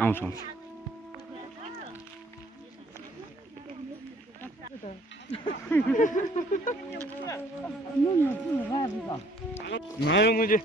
आउँछ आउँछ मारो मुझे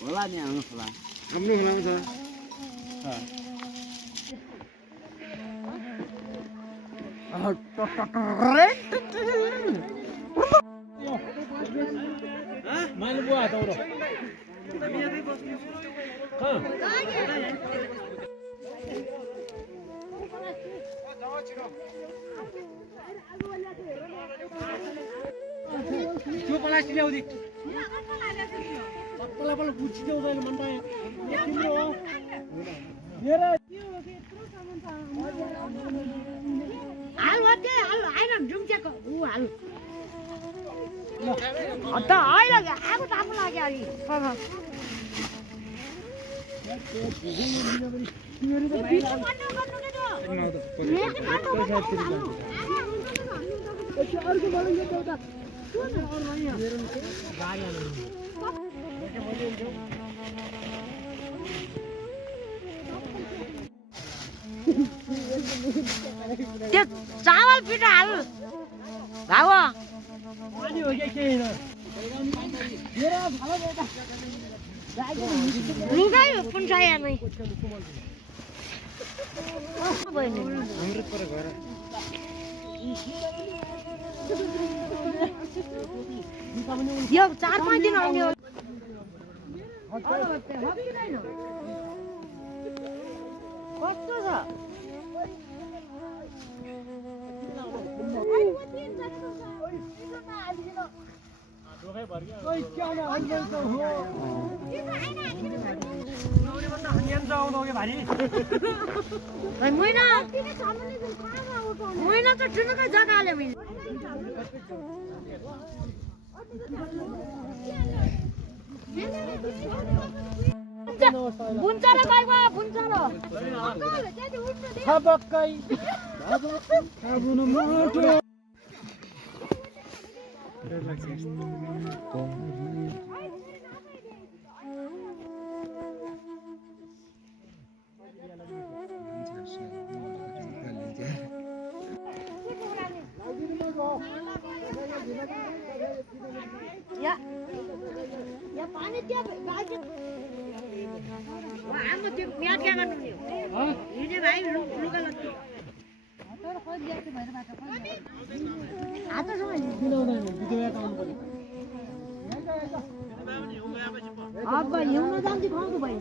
होला नि आउनु होला हाम्रो होला छ माइल बुआ दौरो त्यो प्लास्टिक ल्याउदी पल्ला पल्ला पुछि देउँदैन मन त तिम्रो हो मेरो हाल वटे हाल आइन जुम्चेको उ हाल अत्ता आइला आगो ताप्नु लाग्यो अलि त्यो चावल पिठो हाल भाउ पानी हो के हैन लुगाइ पुन्छाया नै हाम्रो पर घर यो 4-5 दिन आउने हो कस्तो छ कोही क्या न हन्जन त हो नौले भन्दा हन्जन त आउँदो भारी महिना त ठुलोकै जग्गाले मैले बुन्छ र बाइबा बुन्छ र खबक्कै साबुन मोटो या पानी त्यहाँ गाडी हाम्रो त्यो म्याट क्या गर्नु नि हो हिँडे भाइ लुगा लत्ती तर खोइ ल्याएको भएर बाटो खोइ हातसँग दिलाउँदैन विधवा काम गर्नु अब हिउँमा जान्छ खाउँछु भाइ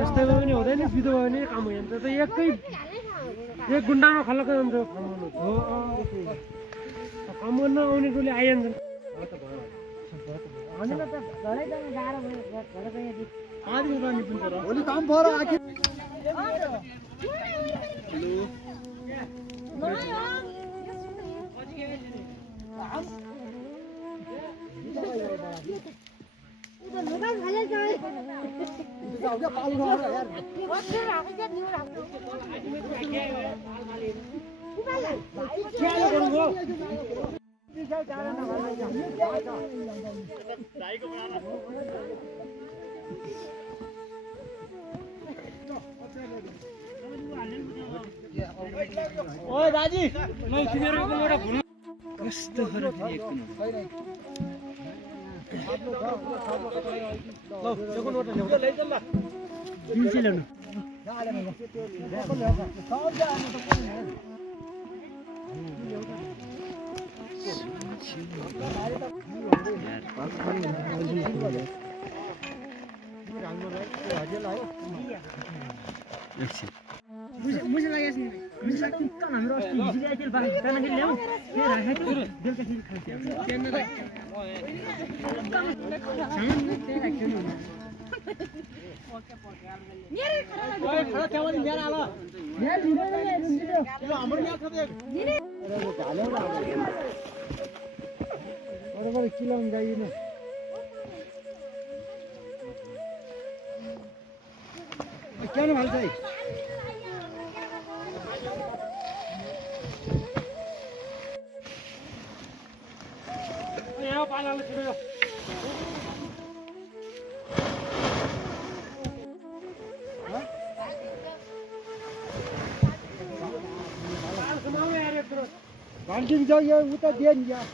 यस्तैमा पनि हुँदैन विधवा भने काम हुन्छ त एकै एक गुन्डामा खलक हुन्छ कमाउनु हो काम गर्न आउने टोली आइहाल्छन् अनि त घरै जानु गाह्रो भयो घर गए दि आज गर्ने पनि तर भोलि काम भएर आखिर लुगा खाले जाए जाऊ पालु नगर यार बस्नु राख्छ न्यू राख्छ के गर्नुभयो ओए दाजी मै तिमीहरु एउटा भुल कस्तो फरक एकन ल जको नोट ल्याउ लै चल ल किन्छ ल्याउनु एकछिन मुझे लाग्यो नि मुझे लाग्यो कन हाम्रो अस्ति हिजो आइकेल बारे खाना खेल ल्याऊ के राखे त बेलुका फेरि खान्छ त्यहाँ खडा त्यहाँ पनि ल्याएर आला यहाँ दिँदैन हाम्रो यहाँ छ बराबर किलो जाइने क्या न हाल्छ यहाँ पालाले छिटो बाल्टिङ जाऊ यो उता दिए नि यहाँ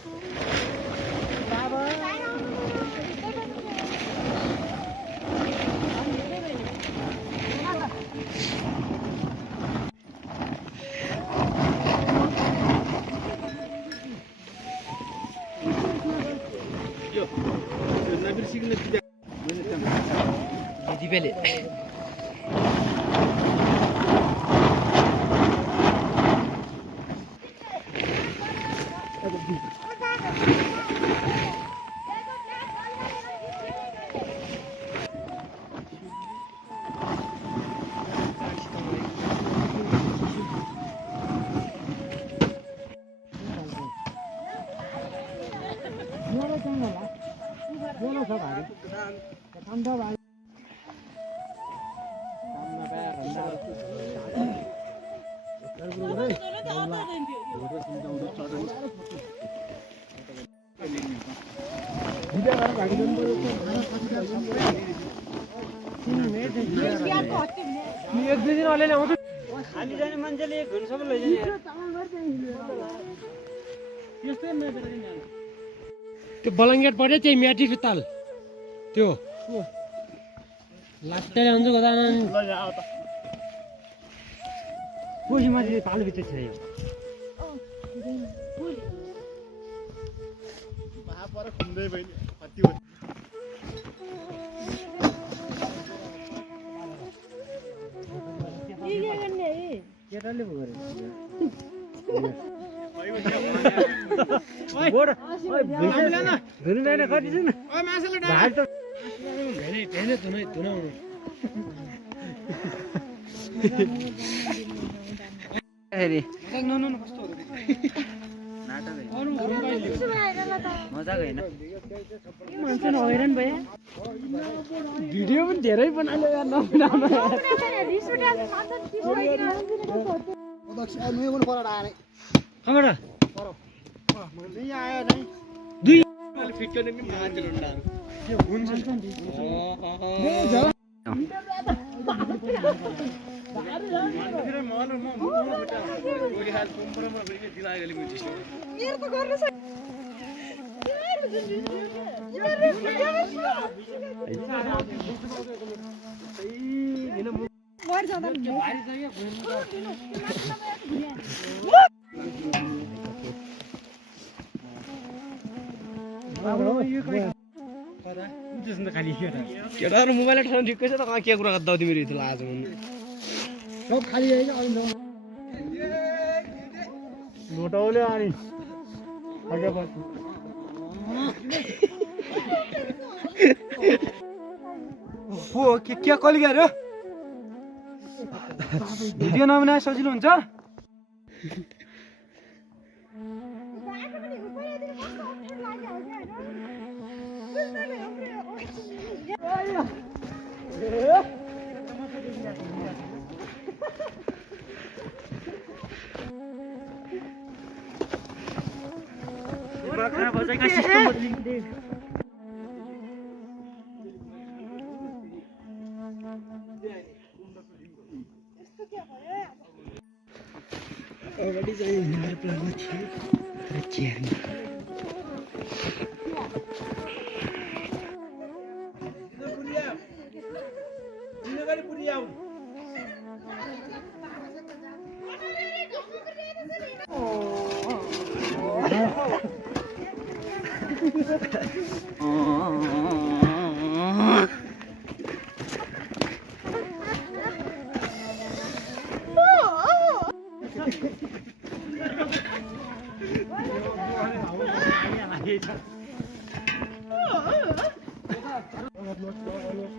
दिदीले एक दुई दिन अलिअलि आउँछु खाली जाने मान्छेले घुनसम्म लैजाने त्यो बलङ्गेट पऱ्यो त्यही म्याटी फिताल त्यो लास्टै आउँछ गदा कोही मान्छे पालभित्र छ यो केटाले पो गरे धुनु कति छ न भेने धुन भिडियो पनि धेरै बनायो यार नबनाउनु कहाँबाट दुई केटाहरु मोबाइल ठाउँ ठिकै छ त कहाँ के कुरा गर्दा तिमीहरु यति लाज सब खाली हैन लोटाउले अनि आगे बस हो के कल गर्यो भिडियो नबनाए सजिलो हुन्छ Already saya benar pelawat tercium. नगर्नुहोस्